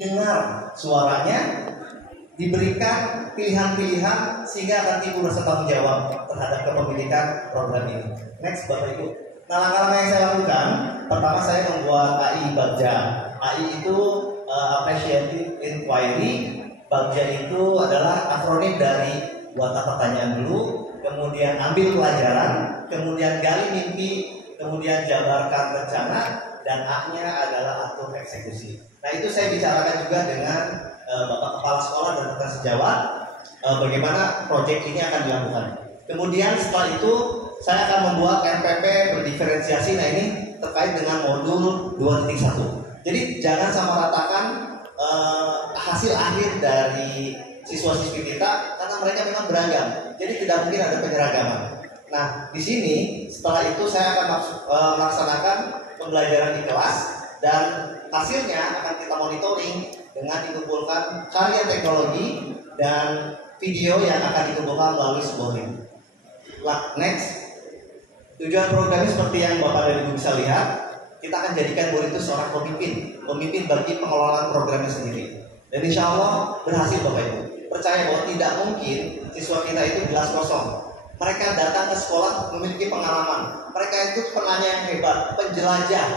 didengar suaranya, diberikan pilihan-pilihan sehingga akan timbul rasa tanggung jawab terhadap kepemilikan program ini. Next, Bapak Ibu. Nah, langkah-langkah yang saya lakukan, pertama saya membuat AI Bagja. AI itu Appreciative Inquiry. Bagja itu adalah akronim dari buat pertanyaan dulu, kemudian ambil pelajaran, kemudian gali mimpi, kemudian jabarkan rencana, dan A-nya adalah atur eksekusi. Nah, itu saya bicarakan juga dengan Bapak Kepala Sekolah dan rekan sejawat bagaimana proyek ini akan dilakukan. Kemudian setelah itu saya akan membuat RPP berdiferensiasi. Nah, ini terkait dengan modul 2.1. Jadi jangan samaratakan hasil akhir dari siswa-siswi kita karena mereka memang beragam. Jadi tidak mungkin ada penyeragaman. Nah, di sini setelah itu saya akan melaksanakan pembelajaran di kelas dan hasilnya akan kita monitoring dengan dikumpulkan karya teknologi dan video yang akan dikumpulkan melalui sebuah link. Next, tujuan programnya seperti yang Bapak dan Ibu bisa lihat, kita akan jadikan murid itu seorang pemimpin bagi pengelolaan programnya sendiri. Dan insya Allah berhasil Bapak Ibu. Percaya bahwa tidak mungkin siswa kita itu gelas kosong. Mereka datang ke sekolah memiliki pengalaman. Mereka itu penanya yang hebat, penjelajah,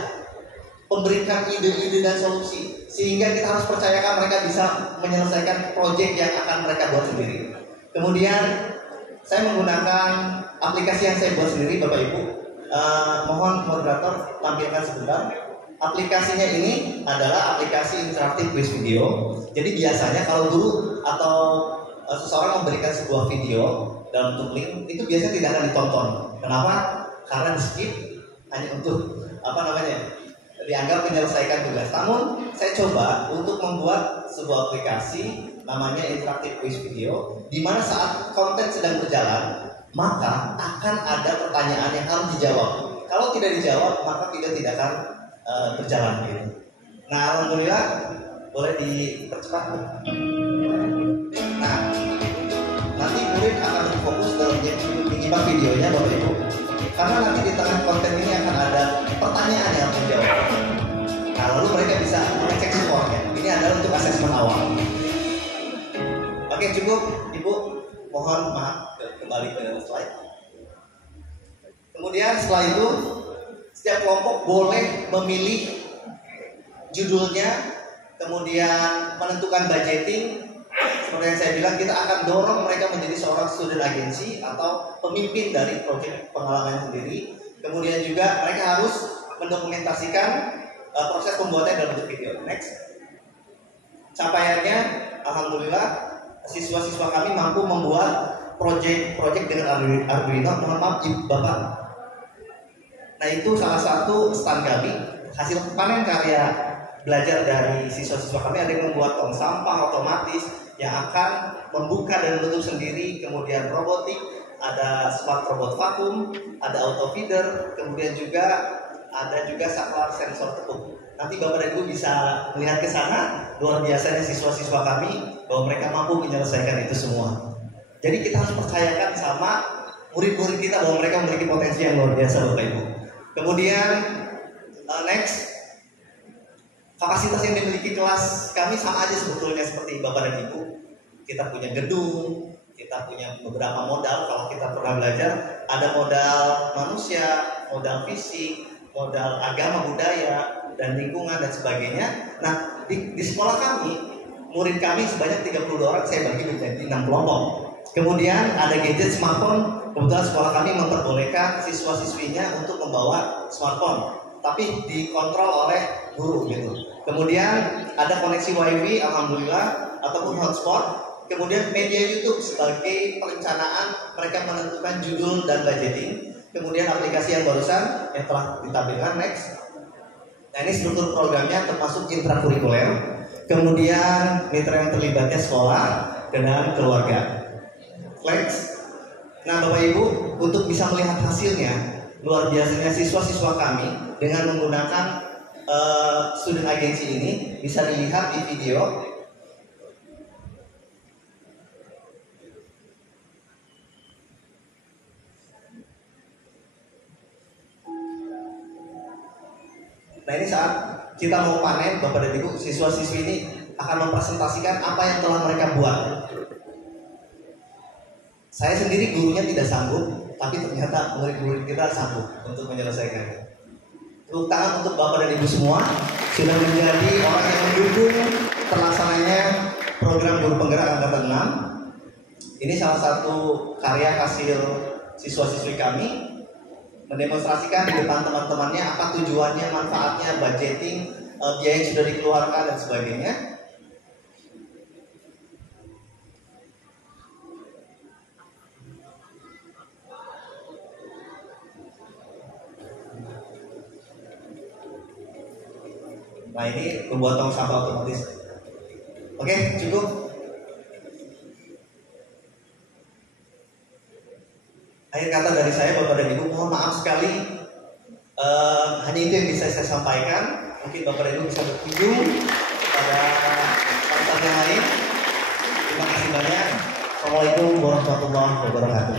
memberikan ide-ide dan solusi, sehingga kita harus percayakan mereka bisa menyelesaikan proyek yang akan mereka buat sendiri. Kemudian saya menggunakan aplikasi yang saya buat sendiri, Bapak Ibu. Mohon moderator tampilkan sebentar. Aplikasinya ini adalah aplikasi interaktif quiz video. Jadi biasanya kalau guru atau seseorang memberikan sebuah video dalam bentuk link, itu biasanya tidak akan ditonton. Kenapa? Karena di skip hanya untuk dianggap menyelesaikan tugas. Namun saya coba untuk membuat sebuah aplikasi namanya interaktif quiz video, di mana saat konten sedang berjalan maka akan ada pertanyaan yang harus dijawab. Kalau tidak dijawab maka video tidak akan berjalan gitu. Nah, alhamdulillah boleh dipercepat. Nah, nanti murid akan berfokus dalam menyimak videonya Bapak Ibu. Karena nanti di tengah konten ini akan ada pertanyaan yang harus dijawab. Nah, lalu mereka bisa mengecek skornya. Ini adalah untuk asesmen awal. Oke, cukup Ibu. Mohon maaf, kembali ke slide. Kemudian setelah itu setiap kelompok boleh memilih judulnya, kemudian menentukan budgeting. Seperti yang saya bilang, kita akan dorong mereka menjadi seorang student agency atau pemimpin dari proyek pengalaman sendiri. Kemudian juga mereka harus mendokumentasikan proses pembuatannya dalam bentuk video. Next. Capaiannya, alhamdulillah, siswa-siswa kami mampu membuat proyek dengan Arduino. Mohon maaf, Bapak. Nah, itu salah satu stand kami. Hasil panen karya belajar dari siswa-siswa kami, ada yang membuat tong sampah otomatis yang akan membuka dan menutup sendiri, kemudian robotik, ada smart robot vakum, ada auto feeder, kemudian juga ada saklar sensor tepung. Nanti Bapak dan Ibu bisa melihat ke sana, luar biasanya siswa-siswa kami bahwa mereka mampu menyelesaikan itu semua. Jadi kita harus percayakan sama murid-murid kita bahwa mereka memiliki potensi yang luar biasa Bapak Ibu. Kemudian next, kapasitas yang dimiliki kelas kami sama aja sebetulnya seperti Bapak dan Ibu. Kita punya gedung, kita punya beberapa modal. Kalau kita pernah belajar, ada modal manusia, modal fisik, modal agama, budaya, dan lingkungan dan sebagainya. Nah, di sekolah kami, murid kami sebanyak 32 orang, saya bagi menjadi 6 kelompok. Kemudian ada gadget smartphone. Kebetulan sekolah kami memperbolehkan siswa-siswinya untuk membawa smartphone, tapi dikontrol oleh guru gitu. Kemudian ada koneksi wifi, alhamdulillah, ataupun hotspot. Kemudian media YouTube sebagai perencanaan mereka menentukan judul dan budgeting. Kemudian aplikasi yang barusan yang telah ditampilkan. Next. Nah, ini struktur programnya termasuk intrakurikuler. Kemudian mitra yang terlibatnya sekolah dengan keluarga. Next. Nah, Bapak Ibu, untuk bisa melihat hasilnya, luar biasanya siswa-siswa kami dengan menggunakan student agency ini bisa dilihat di video. Nah, ini saat kita mau panen, Bapak dan Ibu, siswa-siswi ini akan mempresentasikan apa yang telah mereka buat. Saya sendiri gurunya tidak sanggup, tapi ternyata murid-murid kita sanggup untuk menyelesaikannya. Tepuk tangan untuk Bapak dan Ibu semua sudah menjadi orang yang mendukung terlaksananya program Guru Penggerak Angkatan 6. Ini salah satu karya hasil siswa-siswi kami, mendemonstrasikan di depan teman-temannya apa tujuannya, manfaatnya, budgeting, biaya yang sudah dikeluarkan dan sebagainya. Nah, ini membuat tong sampah otomatis. Oke, cukup. Akhir kata dari saya, Bapak dan Ibu, mohon maaf sekali. Hanya itu yang bisa saya sampaikan. Mungkin Bapak dan Ibu bisa berkunjung pada tempat yang lain. Terima kasih banyak. Assalamualaikum warahmatullahi wabarakatuh.